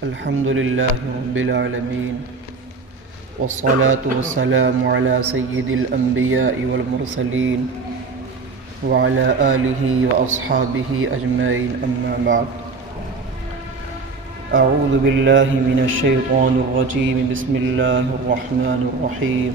الحمد لله رب العالمين والصلاة والسلام على سيد الأنبياء والمرسلين وعلى آله وأصحابه أجمعين أما بعد. أعوذ بالله من الشيطان الرجيم. بسم الله الرحمن الرحيم.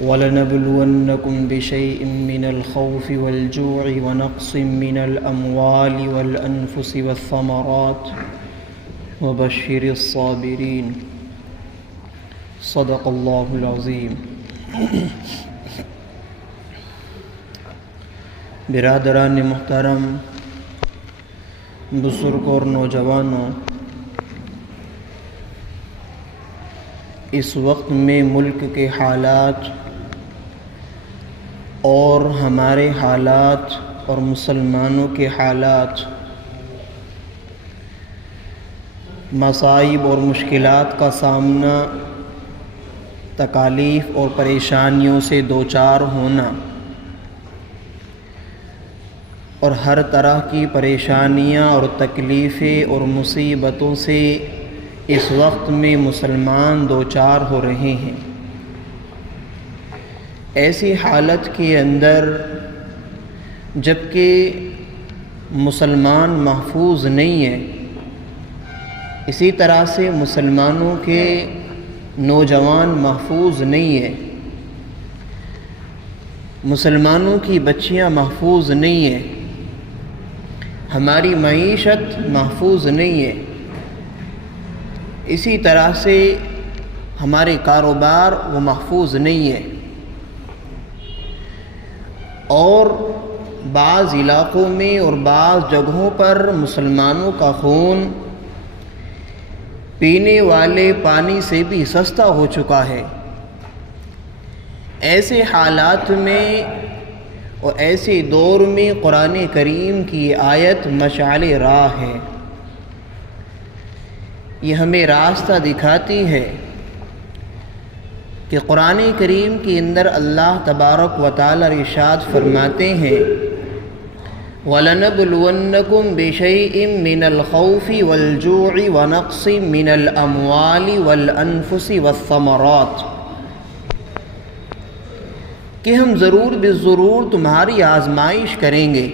وَلَنَبْلُوَنَّكُمْ بِشَيْءٍ مِّنَ الْخَوْفِ وَالْجُوعِ وَنَقْصٍ مِّنَ الْأَمْوَالِ وَالْأَنفُسِ وَالثَّمَرَاتِ وَبَشِّرِ الصَّابِرِينَ. صدق اللہ العظیم. برادران محترم، بزرگ اور نوجوانوں، اس وقت میں ملک کے حالات اور ہمارے حالات اور مسلمانوں کے حالات مصائب اور مشکلات کا سامنا، تکالیف اور پریشانیوں سے دوچار ہونا اور ہر طرح کی پریشانیاں اور تکلیفیں اور مصیبتوں سے اس وقت میں مسلمان دوچار ہو رہے ہیں. ایسی حالت کے اندر جبکہ مسلمان محفوظ نہیں ہے، اسی طرح سے مسلمانوں کے نوجوان محفوظ نہیں ہیں، مسلمانوں کی بچیاں محفوظ نہیں ہیں، ہماری معیشت محفوظ نہیں ہے، اسی طرح سے ہمارے کاروبار وہ محفوظ نہیں ہے، اور بعض علاقوں میں اور بعض جگہوں پر مسلمانوں کا خون پینے والے پانی سے بھی سستا ہو چکا ہے. ایسے حالات میں اور ایسے دور میں قرآن کریم کی آیت مشعل راہ ہے. یہ ہمیں راستہ دکھاتی ہے کہ قرآن کریم کے اندر اللہ تبارک و تعالی ارشاد فرماتے ہیں وَلَنَبْلُوَنَّكُمْ بِشَيْءٍ مِّنَ الْخَوْفِ وَالْجُوعِ وَنَقْصٍ مِّنَ الْأَمْوَالِ وَالْأَنفُسِ وَالثَّمَرَاتِ، کہ ہم ضرور تمہاری آزمائش کریں گے.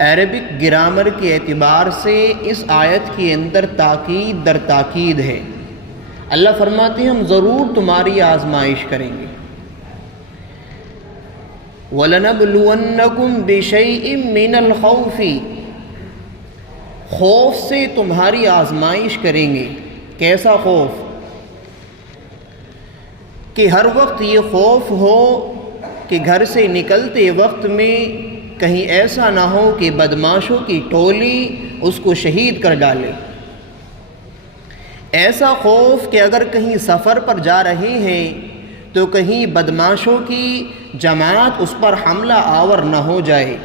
عربک گرامر کے اعتبار سے اس آیت کے اندر تاکید در تاکید ہے. اللہ فرماتے ہیں ہم ضرور تمہاری آزمائش کریں گے. وَلَنَبْلُوَنَّكُمْ بِشَيْءٍ مِّنَ الْخَوْفِ، خوف سے تمہاری آزمائش کریں گے. کیسا خوف؟ کہ ہر وقت یہ خوف ہو کہ گھر سے نکلتے وقت میں کہیں ایسا نہ ہو کہ بدماشوں کی ٹولی اس کو شہید کر ڈالے. ایسا خوف کہ اگر کہیں سفر پر جا رہے ہیں تو کہیں بدماشوں کی جماعت اس پر حملہ آور نہ ہو جائے.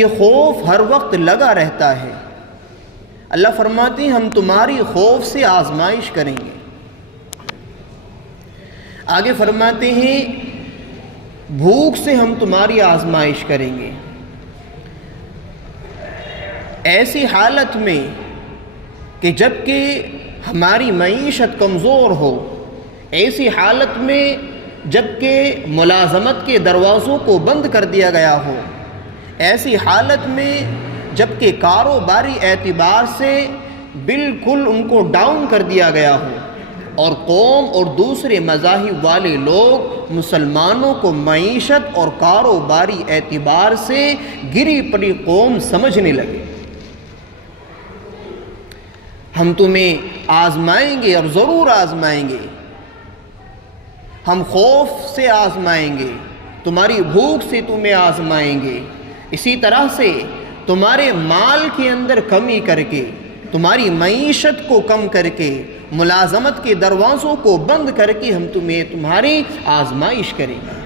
یہ خوف ہر وقت لگا رہتا ہے. اللہ فرماتے ہیں ہم تمہاری خوف سے آزمائش کریں گے. آگے فرماتے ہیں بھوک سے ہم تمہاری آزمائش کریں گے. ایسی حالت میں کہ جب کہ ہماری معیشت کمزور ہو، ایسی حالت میں جب کہ ملازمت کے دروازوں کو بند کر دیا گیا ہو، ایسی حالت میں جب کہ کاروباری اعتبار سے بالکل ان کو ڈاؤن کر دیا گیا ہو، اور قوم اور دوسرے مذاہب والے لوگ مسلمانوں کو معیشت اور کاروباری اعتبار سے گری پڑی قوم سمجھنے لگے. ہم تمہیں آزمائیں گے اور ضرور آزمائیں گے. ہم خوف سے آزمائیں گے، تمہاری بھوک سے تمہیں آزمائیں گے، اسی طرح سے تمہارے مال کے اندر کمی کر کے، تمہاری معیشت کو کم کر کے، ملازمت کے دروازوں کو بند کر کے ہم تمہاری آزمائش کریں گے.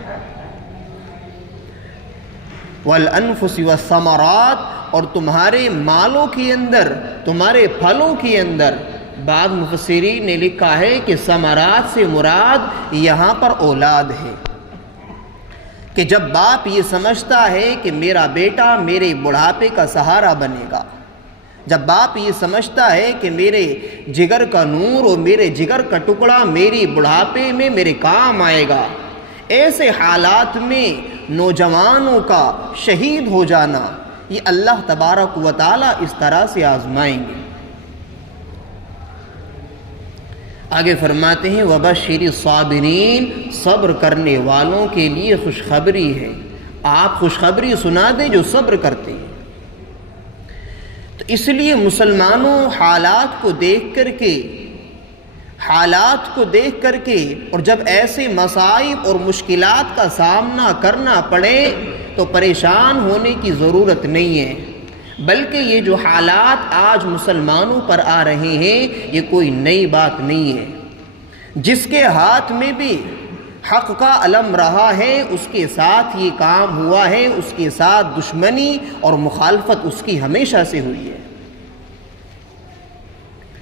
والانفس والثمرات، اور تمہارے مالوں کے اندر، تمہارے پھلوں کے اندر. بعض مفسرین نے لکھا ہے کہ ثمرات سے مراد یہاں پر اولاد ہے، کہ جب باپ یہ سمجھتا ہے کہ میرا بیٹا میرے بڑھاپے کا سہارا بنے گا، جب باپ یہ سمجھتا ہے کہ میرے جگر کا نور اور میرے جگر کا ٹکڑا میری بڑھاپے میں میرے کام آئے گا، ایسے حالات میں نوجوانوں کا شہید ہو جانا یہ اللہ تبارک و تعالیٰ اس طرح سے آزمائیں گے۔ آگے فرماتے ہیں وَبَشِّرِ الصَّابِرِينَ، صبر کرنے والوں کے لیے خوشخبری ہے، آپ خوشخبری سنا دیں جو صبر کرتے ہیں۔ تو اس لیے مسلمانوں حالات کو دیکھ کر کے اور جب ایسے مصائب اور مشکلات کا سامنا کرنا پڑے تو پریشان ہونے کی ضرورت نہیں ہے، بلکہ یہ جو حالات آج مسلمانوں پر آ رہے ہیں یہ کوئی نئی بات نہیں ہے۔ جس کے ہاتھ میں بھی حق کا علم رہا ہے اس کے ساتھ یہ کام ہوا ہے، اس کے ساتھ دشمنی اور مخالفت اس کی ہمیشہ سے ہوئی ہے۔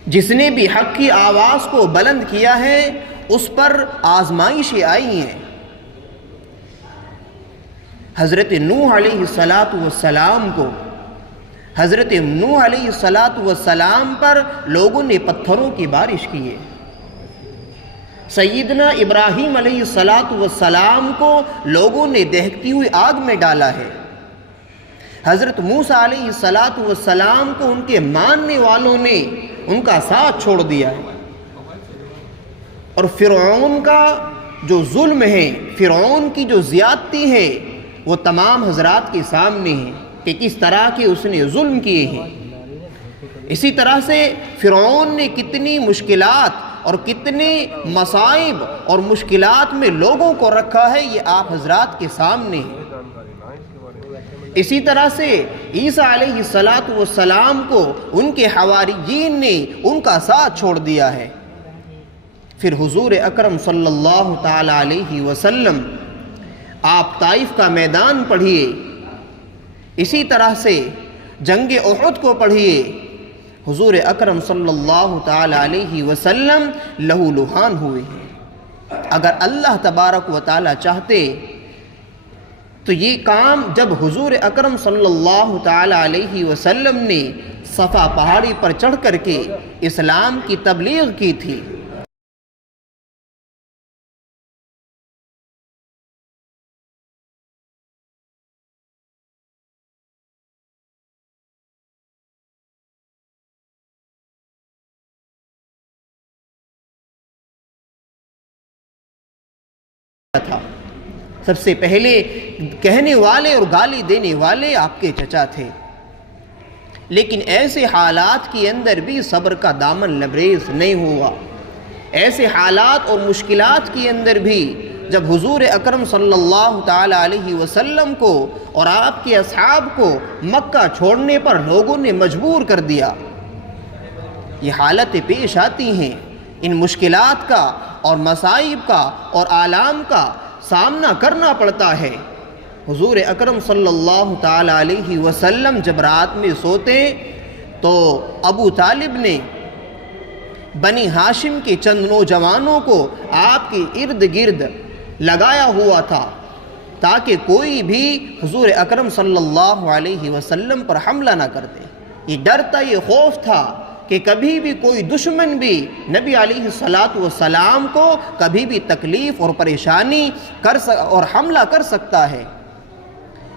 جس نے بھی حق کی آواز کو بلند کیا ہے اس پر آزمائشیں آئی ہیں۔ حضرت نوح علیہ السلام پر لوگوں نے پتھروں کی بارش کی ہے۔ سیدنا ابراہیم علیہ السلام کو لوگوں نے دہکتی ہوئی آگ میں ڈالا ہے۔ حضرت موسیٰ علیہ السلام کو ان کے ماننے والوں نے ان کا ساتھ چھوڑ دیا ہے۔ اور فرعون کا جو ظلم ہے، فرعون کی جو زیادتی ہے وہ تمام حضرات کے سامنے ہے کہ کس طرح کے اس نے ظلم کیے ہیں۔ اسی طرح سے فرعون نے کتنی مشکلات اور کتنے مصائب اور مشکلات میں لوگوں کو رکھا ہے یہ آپ حضرات کے سامنے ہے۔ اسی طرح سے عیسیٰ علیہ السلام کو ان کے حواریین نے ان کا ساتھ چھوڑ دیا ہے۔ پھر حضور اکرم صلی اللہ تعالی علیہ وسلم آپ طائف کا میدان پڑھیے، اسی طرح سے جنگ احد کو پڑھیے، حضور اکرم صلی اللہ تعالی علیہ وسلم لہو لہان ہوئے ہیں۔ اگر اللہ تبارک و تعالی چاہتے تو یہ کام جب حضور اکرم صلی اللہ تعالی علیہ وسلم نے صفا پہاڑی پر چڑھ کر کے اسلام کی تبلیغ کی تھی، تھا سب سے پہلے کہنے والے اور گالی دینے والے آپ کے چچا تھے، لیکن ایسے حالات کے اندر بھی صبر کا دامن لبریز نہیں ہوا۔ ایسے حالات اور مشکلات کے اندر بھی جب حضور اکرم صلی اللہ تعالی علیہ وسلم کو اور آپ کے اصحاب کو مکہ چھوڑنے پر لوگوں نے مجبور کر دیا، یہ حالتیں پیش آتی ہیں۔ ان مشکلات کا اور مصائب کا اور آلام کا سامنا کرنا پڑتا ہے۔ حضور اکرم صلی اللہ تعالی علیہ وسلم جب رات میں سوتے تو ابو طالب نے بنی ہاشم کے چند نوجوانوں کو آپ کے ارد گرد لگایا ہوا تھا تاکہ کوئی بھی حضور اکرم صلی اللہ علیہ وسلم پر حملہ نہ کر دے۔ یہ ڈر تھا، یہ خوف تھا کہ کبھی بھی کوئی دشمن بھی نبی علیہ السلام کو کبھی بھی تکلیف اور پریشانی اور حملہ کر سکتا ہے۔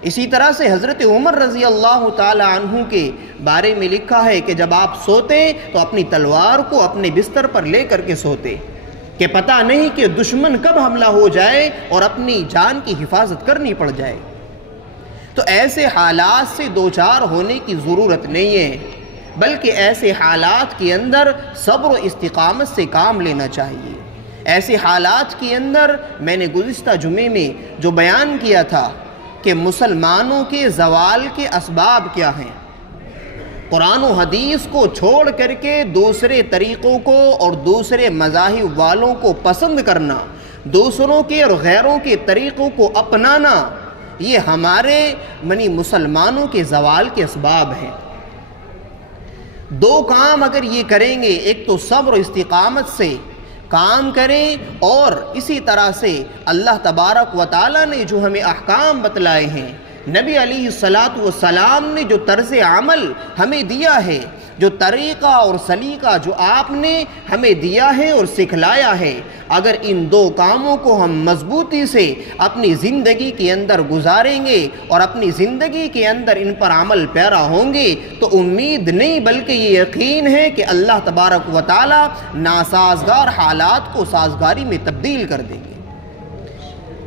اسی طرح سے حضرت عمر رضی اللہ تعالی عنہ کے بارے میں لکھا ہے کہ جب آپ سوتے تو اپنی تلوار کو اپنے بستر پر لے کر کے سوتے کہ پتہ نہیں کہ دشمن کب حملہ ہو جائے اور اپنی جان کی حفاظت کرنی پڑ جائے۔ تو ایسے حالات سے دوچار ہونے کی ضرورت نہیں ہے، بلکہ ایسے حالات کے اندر صبر و استقامت سے کام لینا چاہیے۔ ایسے حالات کے اندر میں نے گزشتہ جمعے میں جو بیان کیا تھا کہ مسلمانوں کے زوال کے اسباب کیا ہیں، قرآن و حدیث کو چھوڑ کر کے دوسرے طریقوں کو اور دوسرے مذاہب والوں کو پسند کرنا، دوسروں کے اور غیروں کے طریقوں کو اپنانا، یہ ہمارے مسلمانوں کے زوال کے اسباب ہیں۔ دو کام اگر یہ کریں گے، ایک تو صبر و استقامت سے کام کریں، اور اسی طرح سے اللہ تبارک و تعالیٰ نے جو ہمیں احکام بتلائے ہیں، نبی علیہ الصلاۃ والسلام نے جو طرز عمل ہمیں دیا ہے، جو طریقہ اور سلیقہ جو آپ نے ہمیں دیا ہے اور سکھلایا ہے، اگر ان دو کاموں کو ہم مضبوطی سے اپنی زندگی کے اندر گزاریں گے اور اپنی زندگی کے اندر ان پر عمل پیرا ہوں گے تو امید نہیں بلکہ یہ یقین ہے کہ اللہ تبارک و تعالی ناسازگار حالات کو سازگاری میں تبدیل کر دیں گے۔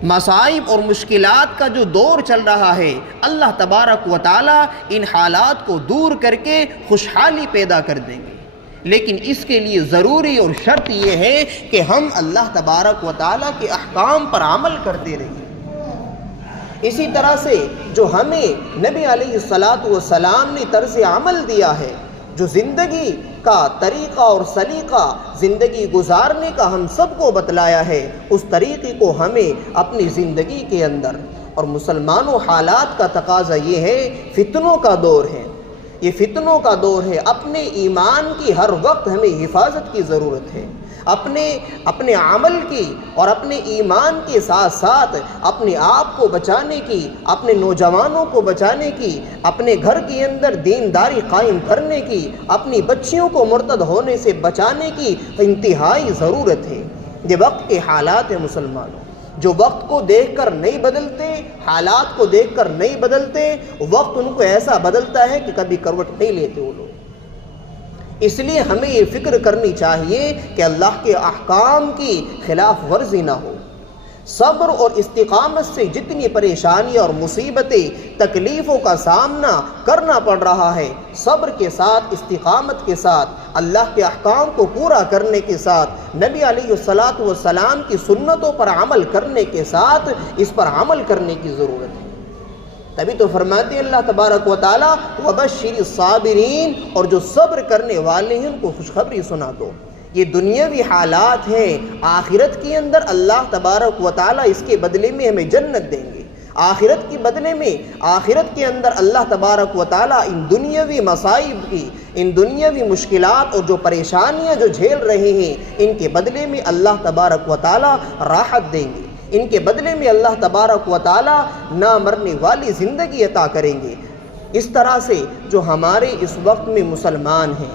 مصائب اور مشکلات کا جو دور چل رہا ہے، اللہ تبارک و تعالی ان حالات کو دور کر کے خوشحالی پیدا کر دیں گے، لیکن اس کے لیے ضروری اور شرط یہ ہے کہ ہم اللہ تبارک و تعالی کے احکام پر عمل کرتے رہیں۔ اسی طرح سے جو ہمیں نبی علیہ الصلاۃ والسلام نے طرز عمل دیا ہے، جو زندگی کا طریقہ اور سلیقہ زندگی گزارنے کا ہم سب کو بتلایا ہے، اس طریقے کو ہمیں اپنی زندگی کے اندر، اور مسلمانوں حالات کا تقاضا یہ ہے، فتنوں کا دور ہے، یہ فتنوں کا دور ہے، اپنے ایمان کی ہر وقت ہمیں حفاظت کی ضرورت ہے، اپنے عمل کی اور اپنے ایمان کے ساتھ ساتھ اپنے آپ کو بچانے کی، اپنے نوجوانوں کو بچانے کی، اپنے گھر کے اندر دینداری قائم کرنے کی، اپنی بچیوں کو مرتد ہونے سے بچانے کی انتہائی ضرورت ہے۔ یہ وقت کے حالات ہیں مسلمانوں، جو وقت کو دیکھ کر نہیں بدلتے، حالات کو دیکھ کر نہیں بدلتے، وقت ان کو ایسا بدلتا ہے کہ کبھی کروٹ نہیں لیتے وہ لوگ۔ اس لیے ہمیں یہ فکر کرنی چاہیے کہ اللہ کے احکام کی خلاف ورزی نہ ہو۔ صبر اور استقامت سے جتنی پریشانیاں اور مصیبتیں، تکلیفوں کا سامنا کرنا پڑ رہا ہے، صبر کے ساتھ، استقامت کے ساتھ، اللہ کے احکام کو پورا کرنے کے ساتھ، نبی علیہ الصلاۃ والسلام کی سنتوں پر عمل کرنے کے ساتھ اس پر عمل کرنے کی ضرورت ہے۔ تبھی تو فرماتے ہیں اللہ تبارک و تعالی وَبَشِّرِ الصَّابِرِينَ، اور جو صبر کرنے والے ہیں ان کو خوشخبری سنا دو۔ یہ دنیاوی حالات ہیں، آخرت کے اندر اللہ تبارک و تعالی اس کے بدلے میں ہمیں جنت دیں گے۔ آخرت کے بدلے میں، آخرت کے اندر اللہ تبارک و تعالی ان دنیاوی مصائب کی، ان دنیاوی مشکلات اور جو پریشانیاں جو جھیل رہے ہیں، ان کے بدلے میں اللہ تبارک و تعالی راحت دیں گے، ان کے بدلے میں اللہ تبارک و تعالی نہ مرنے والی زندگی عطا کریں گے۔ اس طرح سے جو ہمارے اس وقت میں مسلمان ہیں،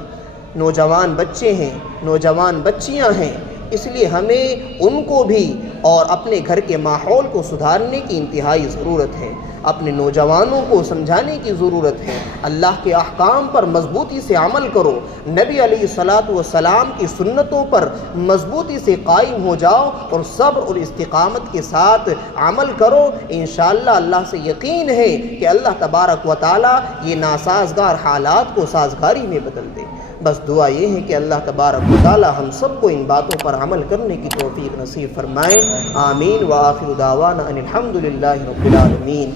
نوجوان بچے ہیں، نوجوان بچیاں ہیں، اس لیے ہمیں ان کو بھی اور اپنے گھر کے ماحول کو سدھارنے کی انتہائی ضرورت ہے، اپنے نوجوانوں کو سمجھانے کی ضرورت ہے۔ اللہ کے احکام پر مضبوطی سے عمل کرو، نبی علیہ الصلاۃ والسلام کی سنتوں پر مضبوطی سے قائم ہو جاؤ اور صبر اور استقامت کے ساتھ عمل کرو۔ انشاءاللہ اللہ سے یقین ہے کہ اللہ تبارک و تعالی یہ ناسازگار حالات کو سازگاری میں بدل دے۔ بس دعا یہ ہے کہ اللہ تبارک و تعالی ہم سب کو ان باتوں پر عمل کرنے کی توفیق نصیب فرمائے۔ آمین۔ وآخر دعوانا ان الحمد للہ رب العالمین۔